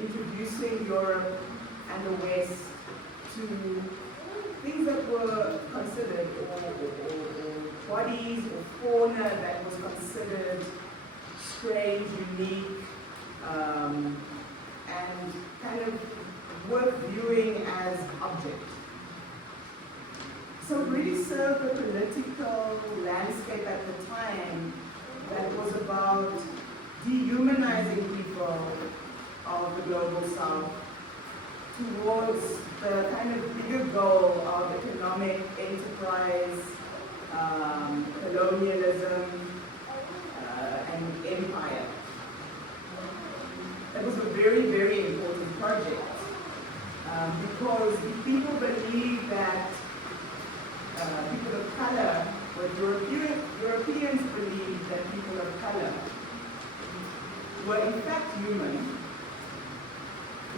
introducing Europe and the West to things that were considered, or bodies or fauna that was considered strange, unique, and kind of worth viewing as objects. So it really served the political landscape at the time that was about dehumanizing people of the global south towards the kind of bigger goal of economic enterprise, colonialism, and empire. It was a very, very important project because people believed that people of color, but Europeans believed that people of color were in fact human.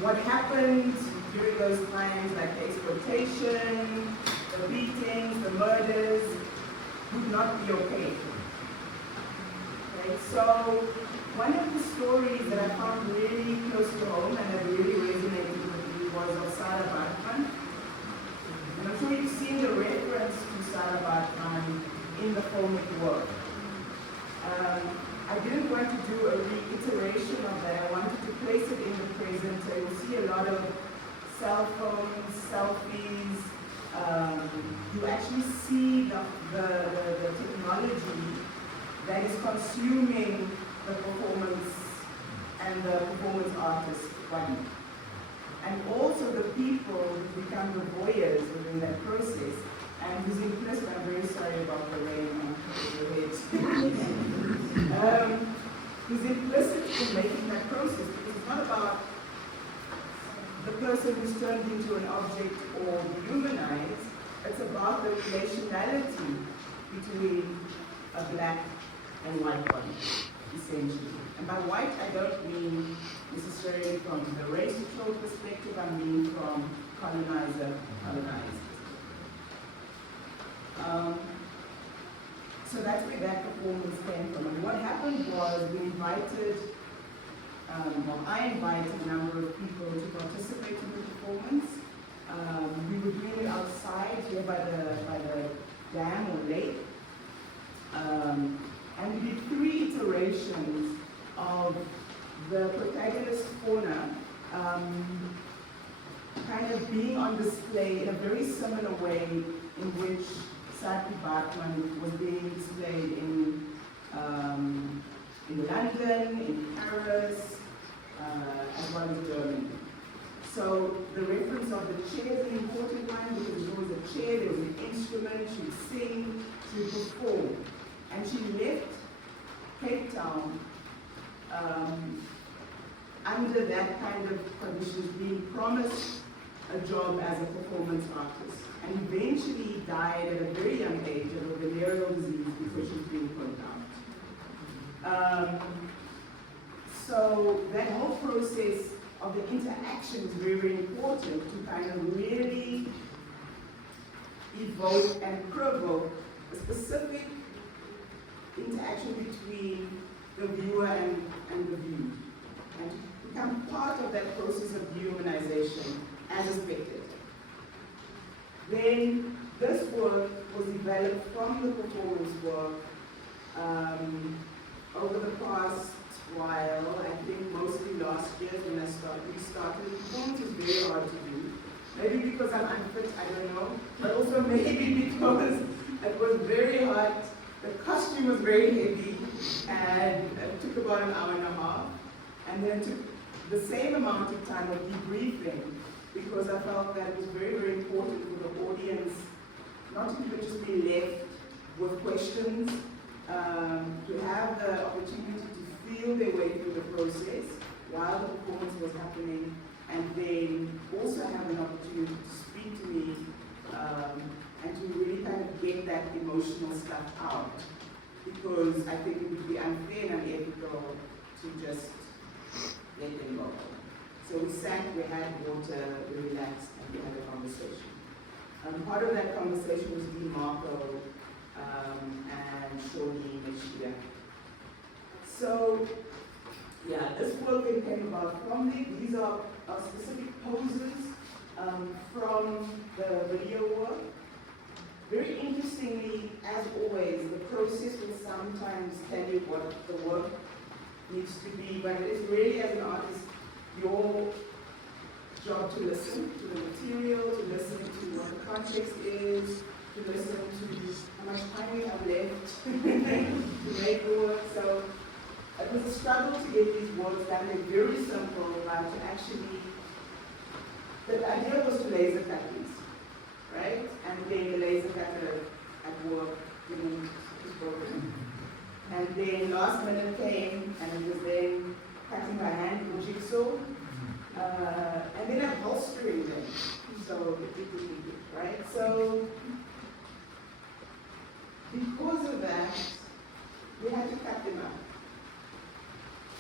What happened during those times, like the exploitation, the beatings, the murders, would not be okay. So one of the stories that I found really close to home and that really resonated with me was of Sarah Bartman. And I'm sure you've seen the reference to Sarah Bartman in the filmic work. I didn't want to do a reiteration of that. I wanted to place it in the present. So you'll see a lot of cell phones, selfies. You actually see the technology that is consuming the performance and the performance artist's body. And also the people who become the voyeurs within that process, and who's implicit, I'm very sorry about the rain on your head, who's implicit in making that process, because it's not about the person who's turned into an object or dehumanized, it's about the relationality between a black and white body, essentially. And by white, I don't mean necessarily from the racial perspective, I mean from colonizer, colonized. So that's where that performance came from. And what happened was we invited, I invited a number of people to participate in the performance. We were doing it outside here by the dam or lake. And we did 3 iterations of the protagonist fauna kind of being on display in a very similar way in which Satie Bartman was being displayed in London, in Paris, as well as Germany. So the reference of the chair is an important one because there was a chair, there was an instrument, she would sing, she would perform. And she left Cape Town under that kind of conditions, being promised a job as a performance artist. And eventually died at a very young age of a venereal disease because she was being put out. So that whole process of the interaction is very, very important to kind of really evoke and provoke a specific interaction between the viewer and the viewed, and to become part of that process of dehumanization as a spectator. Then this work was developed from the performance work over the past while. I think mostly last year when we started. Performance is very hard to do. Maybe because I'm unfit, I don't know, but also maybe because it was very hot. The costume was very heavy, and it took about an hour and a half, and then took the same amount of time of debriefing, because I felt that it was very, very important for the audience not to just be left with questions, to have the opportunity to feel their way through the process while the performance was happening, and then also have an opportunity to speak to me and to really kind of get that emotional stuff out, because I think it would be unfair and unethical to just let them go. So we sat, we had water, we relaxed, and we had a conversation. Part of that conversation was Dean Marco and Shoni Meshia. So yeah, this work then came about from these are specific poses from the video work. Very interestingly, as always, the process will sometimes tell you what the work needs to be, but it is really, as an artist, your job to listen to the material, to listen to what the context is, to listen to how much time we have left to make the work. So it was a struggle to get these works done. They're very simple, but to actually, the idea was to laser cut these, right? And then the laser cutter at work was broken. And then last minute came, and it was then cutting by hand with jigsaw, and then upholstering them. So, right? So, because of that, we had to cut them up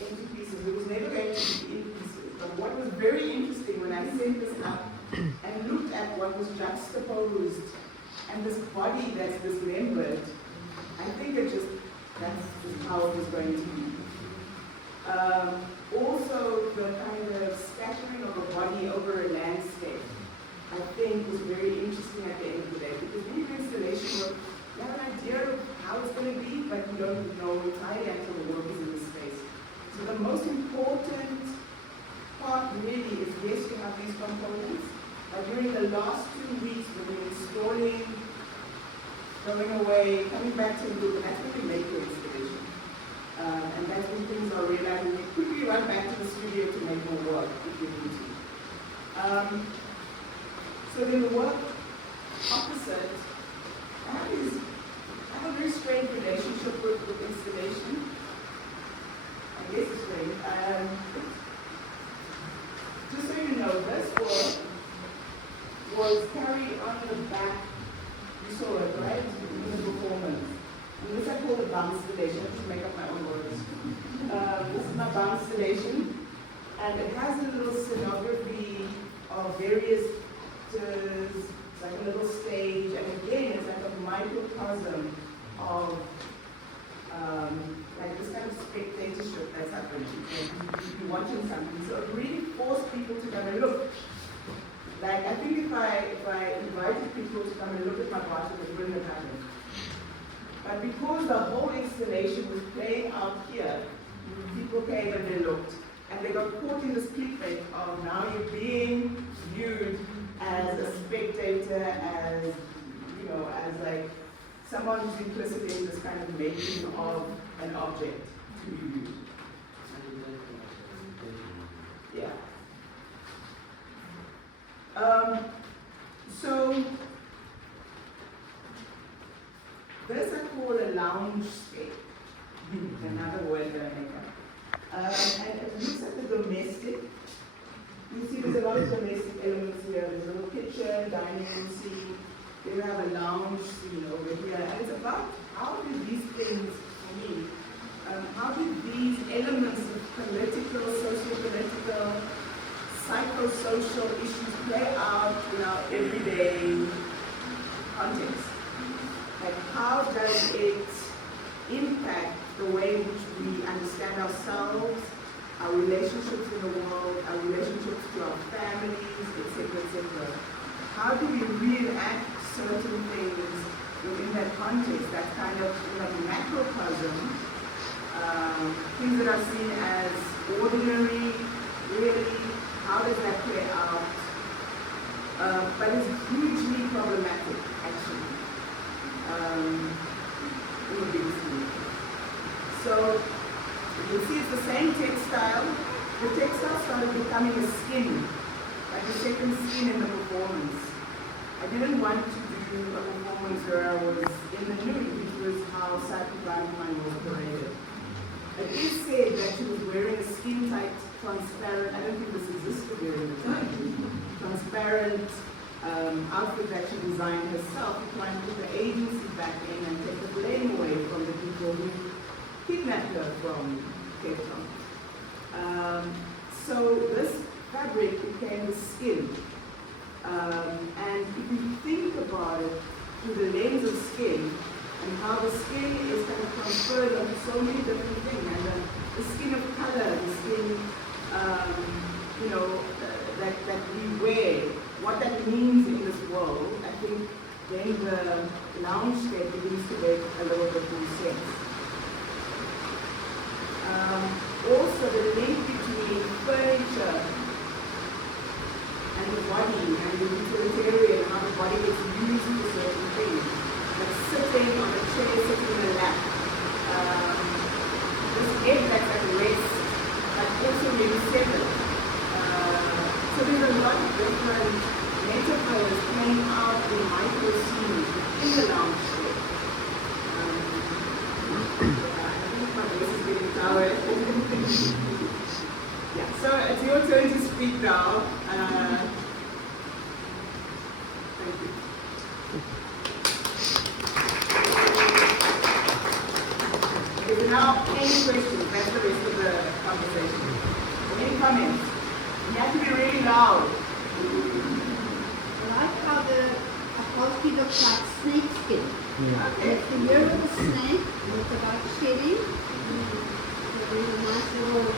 into pieces. It was never going to be in pieces. But what was very interesting when I set this up and looked at what was juxtaposed and this body that's dismembered, I think that's just how it was going to be. Also, the kind of scattering of a body over a landscape, I think, was very interesting at the end of the day, because when you do installation work, you have an idea of how it's going to be, but you don't know entirely until the work is in the space. So the most important part really is, yes, you have these components, but during the last 2 weeks when you're installing, going away, coming back to the group, and that's when we make your installation. And that's when things are realizing you quickly run back to the studio to make more work if you need to. So then the work opposite, I have a very strange relationship with installation. I guess it's strange. Just so you know, this work was carried on the back. You saw it, right? In the performance. And this I call the bounce installation. I just make up my own words. This is my bounce installation. And it has a little scenography of various actors. It's like a little stage. And again, it's like a microcosm of like this kind of spectatorship that's happening. You're watching something. So it really forced people to come and look. Like, I think if I invited people to come and look at my bottom, it wouldn't have happened. But because the whole installation was playing out here, people came and they looked. And they got caught in this clickbait of now you're being viewed as a spectator, as, you know, as like someone who's implicit in this kind of making of an object to be viewed. Yeah. So this I call a lounge scape. Another word that I make up. And it looks at the domestic. You see there's a lot of domestic elements here. There's a little kitchen, dining room scene. Then we have a lounge scene over here. And it's about how do these things, for me, how do these elements of political, socio-political, psychosocial issues play out in our everyday context? Like, how does it impact the way in which we understand ourselves, our relationships in the world, our relationships to our families, etc., etc.? How do we reenact certain things within that context, that kind of like macrocosm, things that are seen as ordinary, really? How does that play out? But it's hugely problematic, actually, in the big scheme. So you see it's the same textile. The textile started becoming a skin, like a second skin in the performance. I didn't want to do a performance where I was in the nude, which was how Psycho Valentine was paraded. It is said that she was wearing a skin-tight, transparent, I don't think this existed during the time, transparent outfit that she designed herself to try and put the agency back in and take the blame away from the people who kidnapped her from Cape Town. So this fabric became the skin. And if you think about it through the lens of skin, and how the skin is kind of transferred onto so many different things, and the the skin of color, the skin, that we wear, what that means in this world, I think then the lounge state begins to make a little bit more sense. Also, the link between furniture and the body, and the utilitarian, how the body gets used for certain things, like sitting on a chair, sitting in a lap. This head that's at rest, but also maybe severed. So there's a lot of different metaphors playing out in micro scenes in the lounge state. I think my voice is getting tired. Yeah, so it's your turn to speak now. Thank you. Okay, so now, any questions? That's the rest of the conversation. Any comments? You have to be really loud. I like how the upholstery looks like snake skin. Okay. It's the year of the snake, and it's about shedding. There's a nice little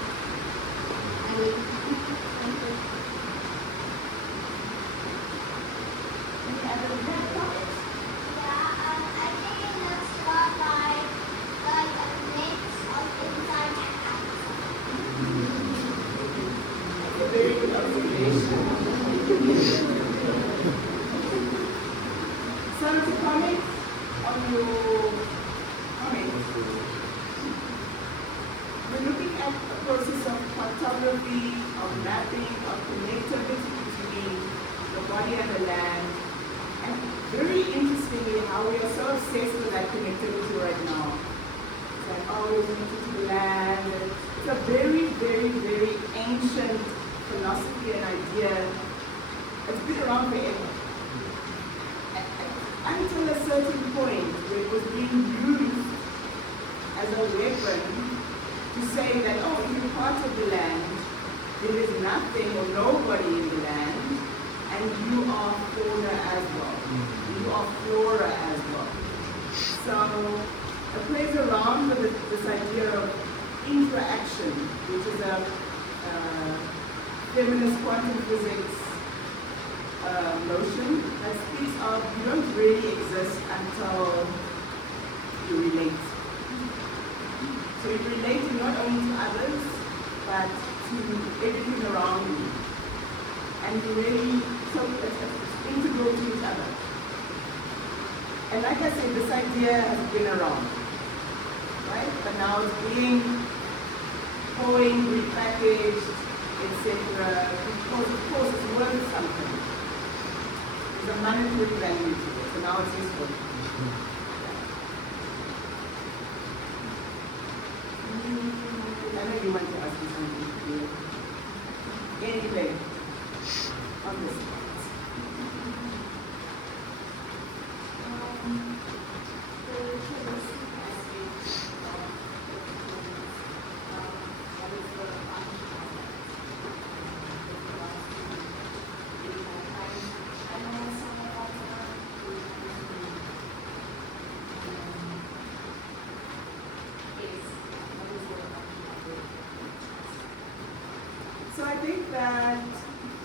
So I think that,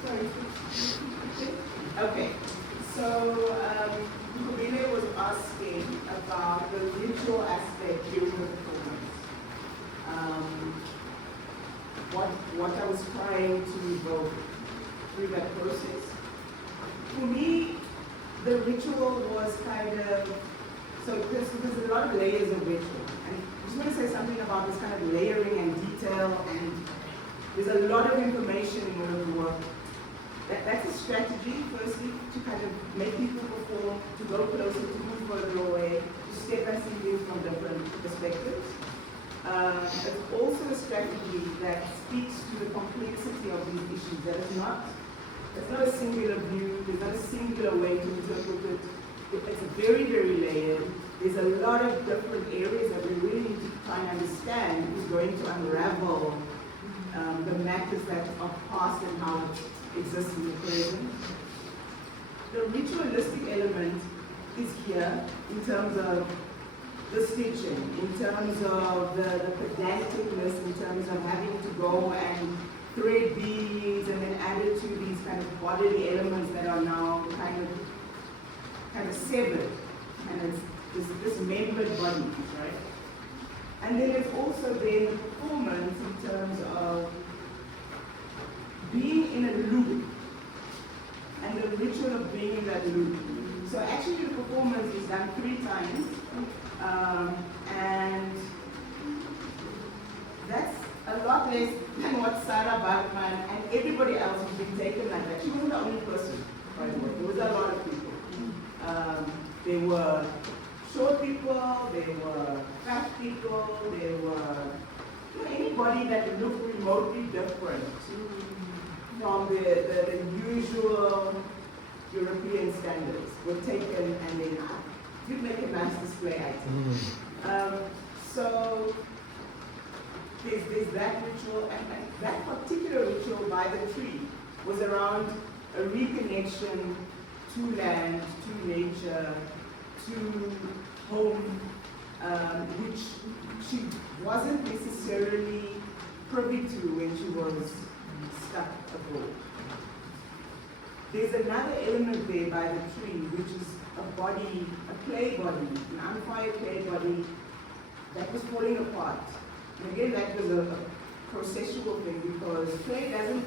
sorry, okay, so Bete was asking about the ritual aspect during the performance. What I was trying to evoke through that process. For me, the ritual was kind of, so there's a lot of layers of ritual. And I just want to say something about this kind of layering and detail, and there's a lot of information in order to work. That's a strategy, firstly, to kind of make people perform, to go closer, to move further away, to step and see things from different perspectives. It's also a strategy that speaks to the complexity of these issues. There's not a singular view, there's not a singular way to interpret it. It's very, very layered. There's a lot of different areas that we really need to try and understand who's going to unravel the matters that are past and how it exists in the present. The ritualistic element is here in terms of the stitching, in terms of the pedanticness, in terms of having to go and thread beads and then add it to these kind of bodily elements that are now kind of severed, and it's dismembered bodies, right? And then it's also then the performance in terms of being in a loop, and the ritual of being in that loop. So actually the performance is done 3 times, and that's a lot less than what Sarah Bartman and everybody else has been taken like that. She wasn't the only person, by the way. There was a lot of people. There were short people, there were fat people, there were anybody that looked remotely different from the usual European standards were taken, and then you'd make a nice display item. So there's that ritual, and that particular ritual by the tree was around a reconnection to land, to nature, to home, which she wasn't necessarily privy to when she was stuck abroad. There's another element there by the tree, which is a body, a clay body, an unfired clay body that was falling apart. And again, that was a processual thing, because clay doesn't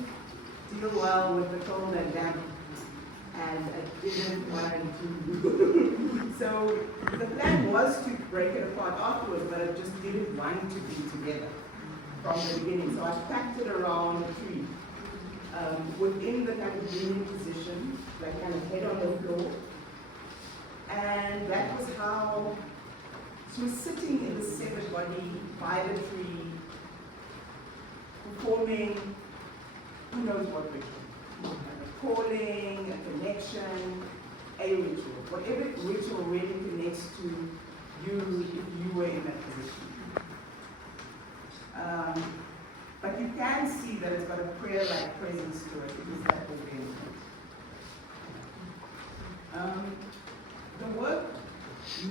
deal well with the cold and damp, and it didn't want to. So the plan was to break it apart afterwards, but it just didn't want to be together from the beginning. So I packed it around the tree, within the kind of kneeling position, like kind of head on the floor. And that was how she was sitting in the severed body by the tree, performing who knows what ritual. A calling, a connection, a ritual. Whatever ritual really connects to you if you were in that position. But you can see that it's got a prayer-like presence to it, because that was the intent. The work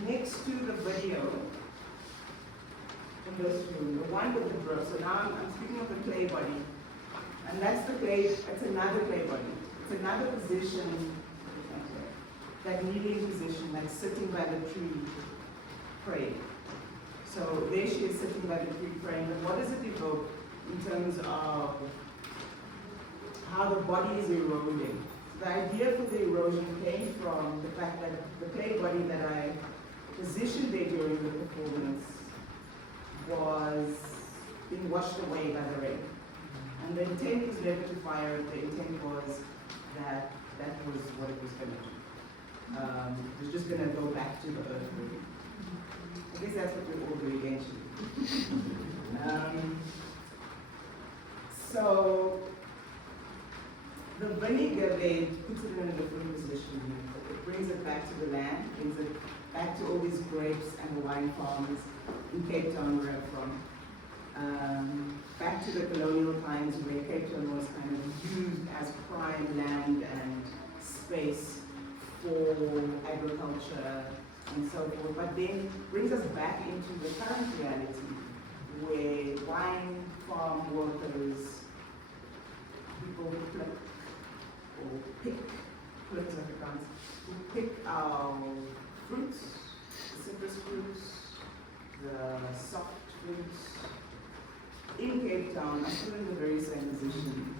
next to the video in this room, the one with the drip. So now I'm speaking of the clay body, and that's the clay. It's another clay body. It's another position, that kneeling position, like sitting by the tree, praying. So there she is sitting by the tree praying. But what does it evoke in terms of how the body is eroding? The idea for the erosion came from the fact that the clay body that I positioned there during the performance was being washed away by the rain. And the intent was never to fire it. The intent was that that was what it was going to do. It was just going to go back to the earth. Really. At least that's what we're all doing eventually. So the vinegar then puts it in a different position. It brings it back to the land, brings it back to all these grapes and the wine farms in Cape Town where I'm from. Back to the colonial times where Cape Town was kind of used as prime land and space for agriculture and so forth, but then brings us back into the current reality where wine farm workers, people who pluck or pick, who pick our fruits, the citrus fruits, the soft fruits, in Cape Town are still in the very same position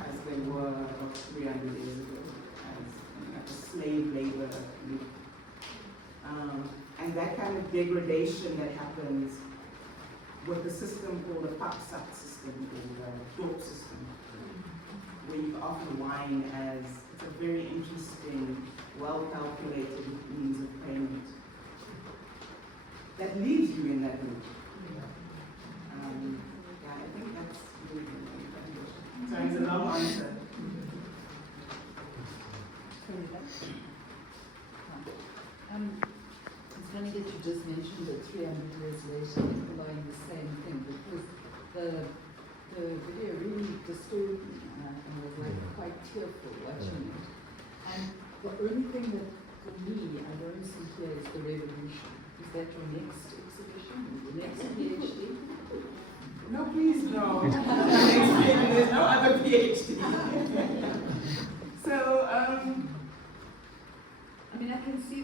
as they were about 300 years ago, as a slave labor loop. And that kind of degradation that happens with the system called the paksak system, or the dope system, where you offer wine as it's a very interesting, well-calculated means of payment that leaves you in that loop. Yeah, I think that's really good. So it's a long answer. It's funny that you just mentioned that 300 years later people are in the same thing, because the video really disturbed me and I was like quite tearful watching it. And the only thing that for me, I don't see here is the revolution. Is that your next exhibition? Your next PhD? No, please, no. There's no other PhD. So, I mean, I can see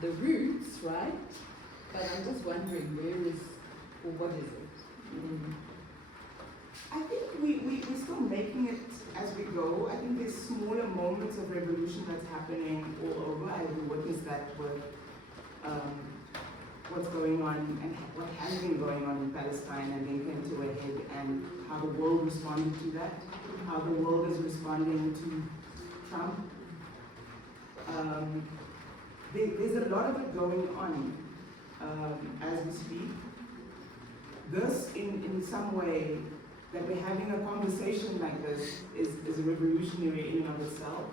the roots, right? But I'm just wondering, where is, or what is it? I think we're still making it as we go. I think there's smaller moments of revolution that's happening all over. I will witness that with what's going on and what has been going on in Palestine and then came to a head, and how the world responded to that, how the world is responding to Trump. There's a lot of it going on as we speak. This, in some way, that we're having a conversation like this is revolutionary in and of itself,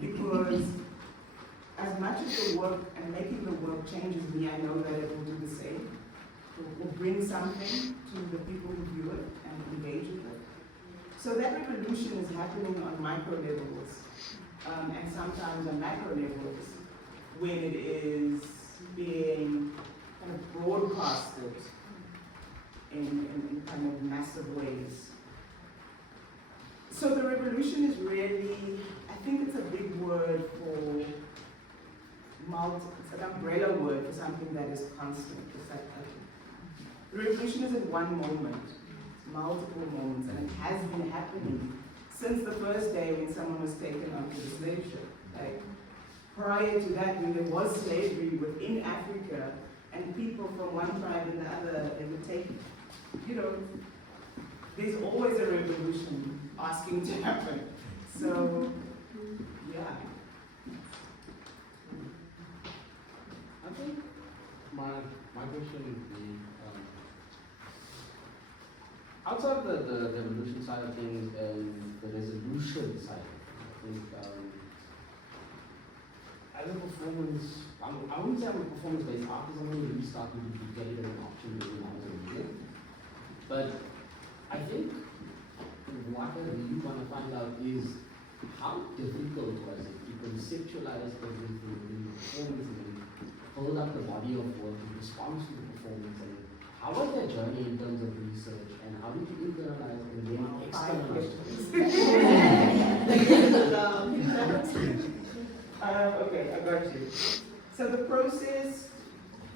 because as much as the work and making the work changes me, I know that it will do the same. It will bring something to the people who view it and engage with it. So that revolution is happening on micro levels, and sometimes on macro levels, when it is being kind of broadcasted in kind of massive ways. So the revolution is really, I think it's a big word for it's an umbrella word for something that is constant. It's like the revolution isn't one moment, it's multiple moments, and it has been happening since the first day when someone was taken onto the slave ship. Like, prior to that, when there was slavery within Africa, and people from one tribe and the other, they would take, there's always a revolution asking to happen. So, yeah. I think my question would be, outside the revolution side of things and the resolution side of things, I think as a performance, I wouldn't say I'm a performance-based artist, I'm going to restart with the get it an option when I was a museum. But I think what I really want to find out is how difficult was it to conceptualize everything in the performance and then build up the body of work in response to the performance, and how was that journey in terms of research, and how did you internalize and then externalize it? Okay, I got you. So the process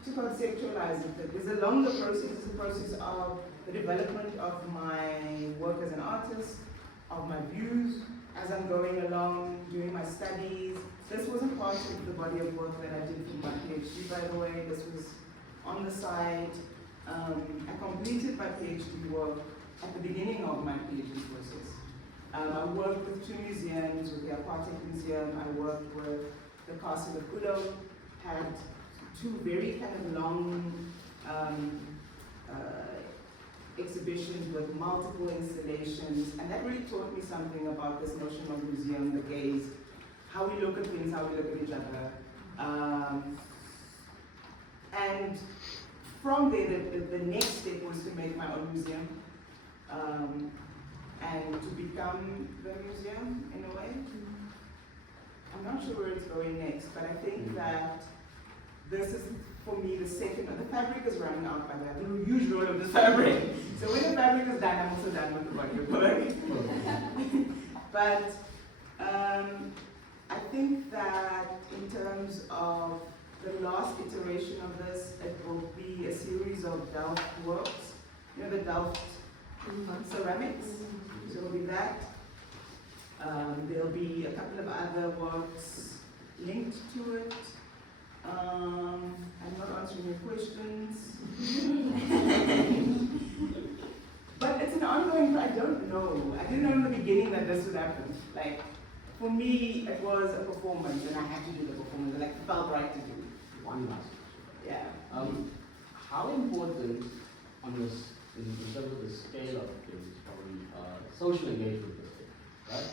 to conceptualize it, there's a longer process. It's a process of the development of my work as an artist, of my views as I'm going along, doing my studies. This wasn't part of the body of work that I did for my PhD, by the way. This was on the side. I completed my PhD work at the beginning of my PhD process. I worked with two museums, with the Apartheid Museum. I worked with the Castle of Ulo, had two very kind of long exhibitions with multiple installations, and that really taught me something about this notion of museum, the gaze, how we look at things, how we look at each other. And from there, the next step was to make my own museum, and to become the museum in a way. I'm not sure where it's going next, but I think that this is, for me, the second. The fabric is running out by that. The huge roll of the fabric. So when the fabric is done, I'm also done with the body of work. But I think that in terms of the last iteration of this, it will be a series of Delft works. You know the Delft ceramics? So it will be that. There'll be a couple of other works linked to it. I'm not answering your questions. But it's an ongoing, I don't know. I didn't know in the beginning that this would happen. Like, for me, it was a performance, and I had to do the performance. Like, it felt right to do. One last question. Yeah. How important on this, in terms of the scale of things, probably social engagement perspective, right?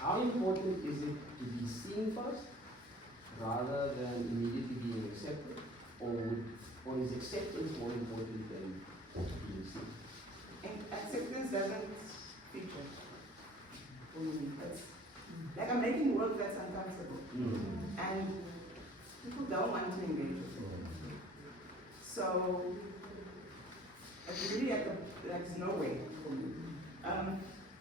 How important is it to be seen first, rather than immediately being accepted, or is acceptance more important than being seen? And acceptance doesn't feature. I'm making work that's uncomfortable. Mm. And people don't want to engage with it. So, it's really there's no way for me.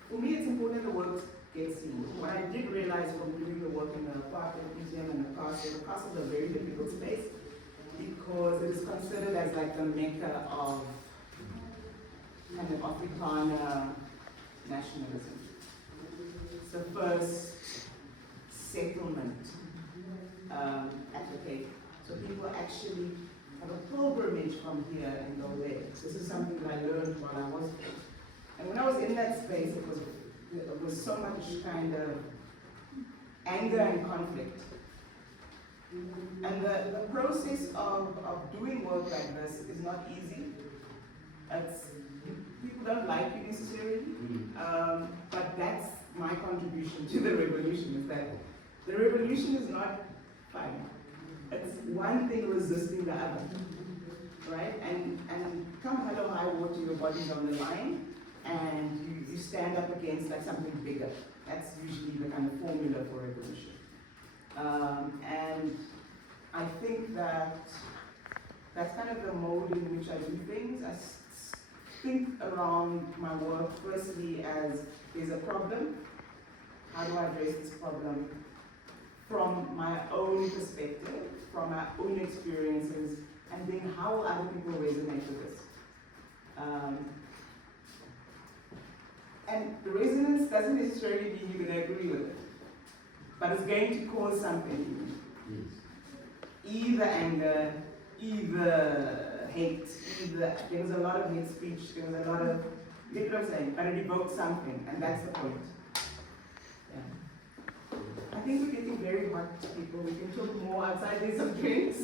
For me, it's important the work gets seen. What I did realize from doing the work in the apartment museum and the castle is a very difficult space because it is considered as like the mecca of kind of Afrikaner nationalism. It's the first settlement at the Cape. So people actually have a pilgrimage from here and go there. This is something that I learned while I was there. And when I was in that space, it was so much kind of anger and conflict. And the process of doing work like this is not easy. People don't like you necessarily, but that's my contribution to the revolution, is that the revolution is not fun. It's one thing resisting the other, right? And come hell or high water, your body's on the line, and you stand up against like something bigger. That's usually the kind of formula for revolution. And I think that's kind of the mode in which I do things. I think around my work firstly as there's a problem. How do I address this problem from my own perspective, from my own experiences, and then how will other people resonate with this? And the resonance doesn't necessarily mean you're going to agree with it, but it's going to cause something. Yes. Either anger, either hate, there was a lot of hate speech, there was a lot of, you get what I'm saying, but it evoked something, and that's the point. Yeah. I think we're getting very hot, people. We can talk more outside, there's some drinks.